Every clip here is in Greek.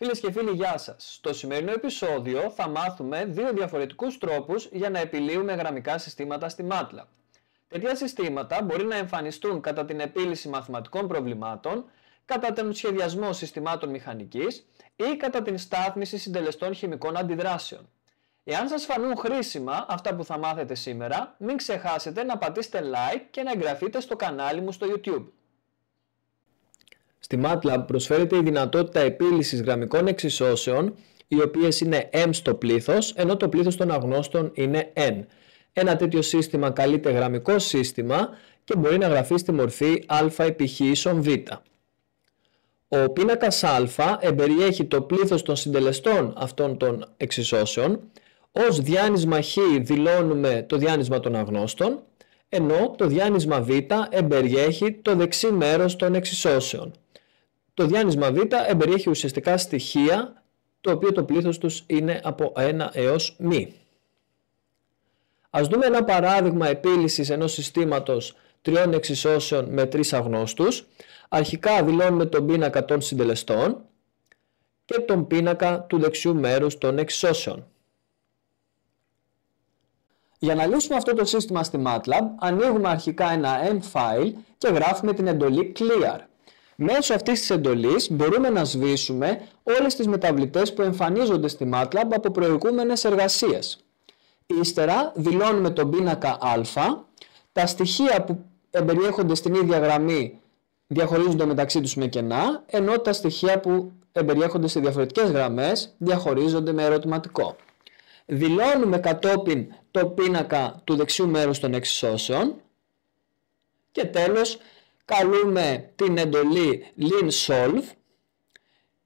Φίλες και φίλοι, γεια σας. Στο σημερινό επεισόδιο θα μάθουμε δύο διαφορετικούς τρόπους για να επιλύουμε γραμμικά συστήματα στη MATLAB. Τέτοια συστήματα μπορεί να εμφανιστούν κατά την επίλυση μαθηματικών προβλημάτων, κατά τον σχεδιασμό συστημάτων μηχανικής ή κατά την στάθμιση συντελεστών χημικών αντιδράσεων. Εάν σας φανούν χρήσιμα αυτά που θα μάθετε σήμερα, μην ξεχάσετε να πατήσετε like και να εγγραφείτε στο κανάλι μου στο YouTube. Στη MATLAB προσφέρεται η δυνατότητα επίλυσης γραμμικών εξισώσεων, οι οποίες είναι m στο πλήθος, ενώ το πλήθος των αγνώστων είναι n. Ένα τέτοιο σύστημα καλείται γραμμικό σύστημα και μπορεί να γραφεί στη μορφή α επί χ ίσον β. Ο πίνακας α εμπεριέχει το πλήθος των συντελεστών αυτών των εξισώσεων. Ως διάνυσμα χ δηλώνουμε το διάνυσμα των αγνώστων, ενώ το διάνυσμα β εμπεριέχει το δεξί μέρος των εξισώσεων. Το διάνυσμα β εμπεριέχει ουσιαστικά στοιχεία, το οποίο το πλήθος τους είναι από 1 έως μ. Ας δούμε ένα παράδειγμα επίλυσης ενός συστήματος τριών εξισώσεων με τρεις αγνώστους. Αρχικά δηλώνουμε τον πίνακα των συντελεστών και τον πίνακα του δεξιού μέρους των εξισώσεων. Για να λύσουμε αυτό το σύστημα στη MATLAB, ανοίγουμε αρχικά ένα M-file και γράφουμε την εντολή clear. Μέσω αυτής της εντολής μπορούμε να σβήσουμε όλες τις μεταβλητές που εμφανίζονται στη MATLAB από προηγούμενες εργασίες. Ύστερα δηλώνουμε τον πίνακα α, τα στοιχεία που εμπεριέχονται στην ίδια γραμμή διαχωρίζονται μεταξύ τους με κενά, ενώ τα στοιχεία που εμπεριέχονται σε διαφορετικές γραμμές διαχωρίζονται με ερωτηματικό. Δηλώνουμε κατόπιν το πίνακα του δεξιού μέρους των εξισώσεων και τέλος καλούμε την εντολή linSolve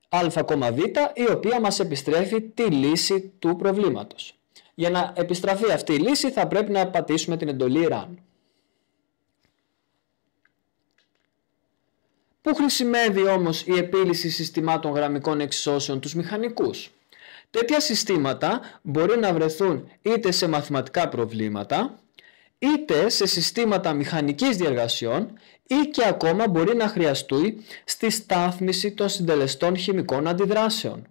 α,β, η οποία μας επιστρέφει τη λύση του προβλήματος. Για να επιστραφεί αυτή η λύση θα πρέπει να πατήσουμε την εντολή run. Πού χρησιμεύει όμως η επίλυση συστημάτων γραμμικών εξισώσεων τους μηχανικούς? Τέτοια συστήματα μπορεί να βρεθούν είτε σε μαθηματικά προβλήματα, είτε σε συστήματα μηχανικής διεργασιών ή και ακόμα μπορεί να χρειαστεί στη στάθμιση των συντελεστών χημικών αντιδράσεων.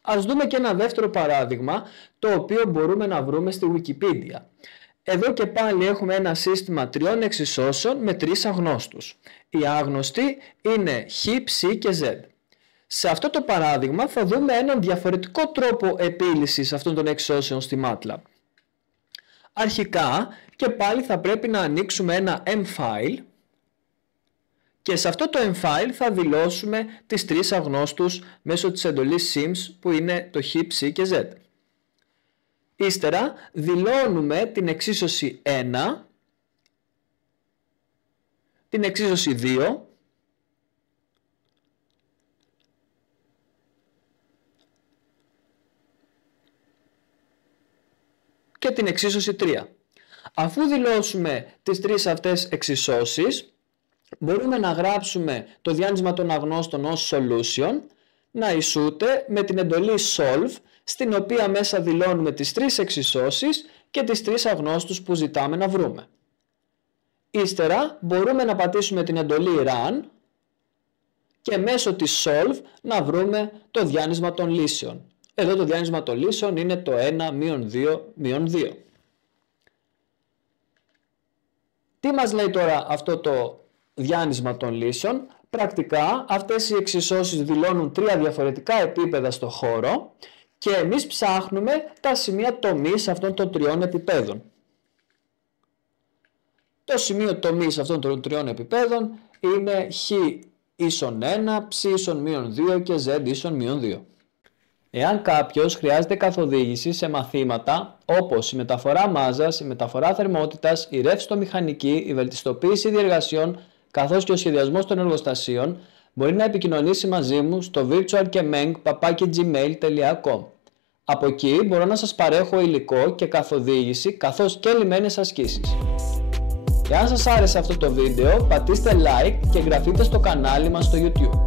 Ας δούμε και ένα δεύτερο παράδειγμα, το οποίο μπορούμε να βρούμε στη Wikipedia. Εδώ και πάλι έχουμε ένα σύστημα τριών εξισώσεων με τρεις αγνώστους. Οι άγνωστοι είναι χ, ψ και z. Σε αυτό το παράδειγμα θα δούμε έναν διαφορετικό τρόπο επίλυσης αυτών των εξισώσεων στη MATLAB. Αρχικά και πάλι θα πρέπει να ανοίξουμε ένα M-file και σε αυτό το M-file θα δηλώσουμε τις τρεις αγνώστους μέσω της εντολής sims που είναι το χ, ψ και z. Ύστερα δηλώνουμε την εξίσωση 1, την εξίσωση 2 και την εξίσωση 3. Αφού δηλώσουμε τις τρεις αυτές εξισώσεις, μπορούμε να γράψουμε το διάνυσμα των αγνώστων ως solution, να ισούται με την εντολή solve, στην οποία μέσα δηλώνουμε τις τρεις εξισώσεις και τις τρεις αγνώστους που ζητάμε να βρούμε. Ύστερα μπορούμε να πατήσουμε την εντολή run και μέσω της solve να βρούμε το διάνυσμα των λύσεων. Εδώ το διάνυσμα των λύσεων είναι το 1, 2, 2. Τι μας λέει τώρα αυτό το διάνυσμα των λύσεων? Πρακτικά αυτές οι εξισώσεις δηλώνουν τρία διαφορετικά επίπεδα στο χώρο και εμείς ψάχνουμε τα σημεία τομής αυτών των τριών επιπέδων. Το σημείο τομής αυτών των τριών επιπέδων είναι χ ίσον 1, ψ ίσον -2 και z ίσον -2. Εάν κάποιος χρειάζεται καθοδήγηση σε μαθήματα όπως η μεταφορά μάζας, η μεταφορά θερμότητας, η ρεύστο-μηχανική, η βελτιστοποίηση διεργασιών καθώς και ο σχεδιασμός των εργοστασίων, μπορεί να επικοινωνήσει μαζί μου στο virtualkemeng@gmail.com. Από εκεί μπορώ να σας παρέχω υλικό και καθοδήγηση καθώς και λυμμένες ασκήσεις. Εάν σας άρεσε αυτό το βίντεο, πατήστε like και εγγραφείτε στο κανάλι μας στο YouTube.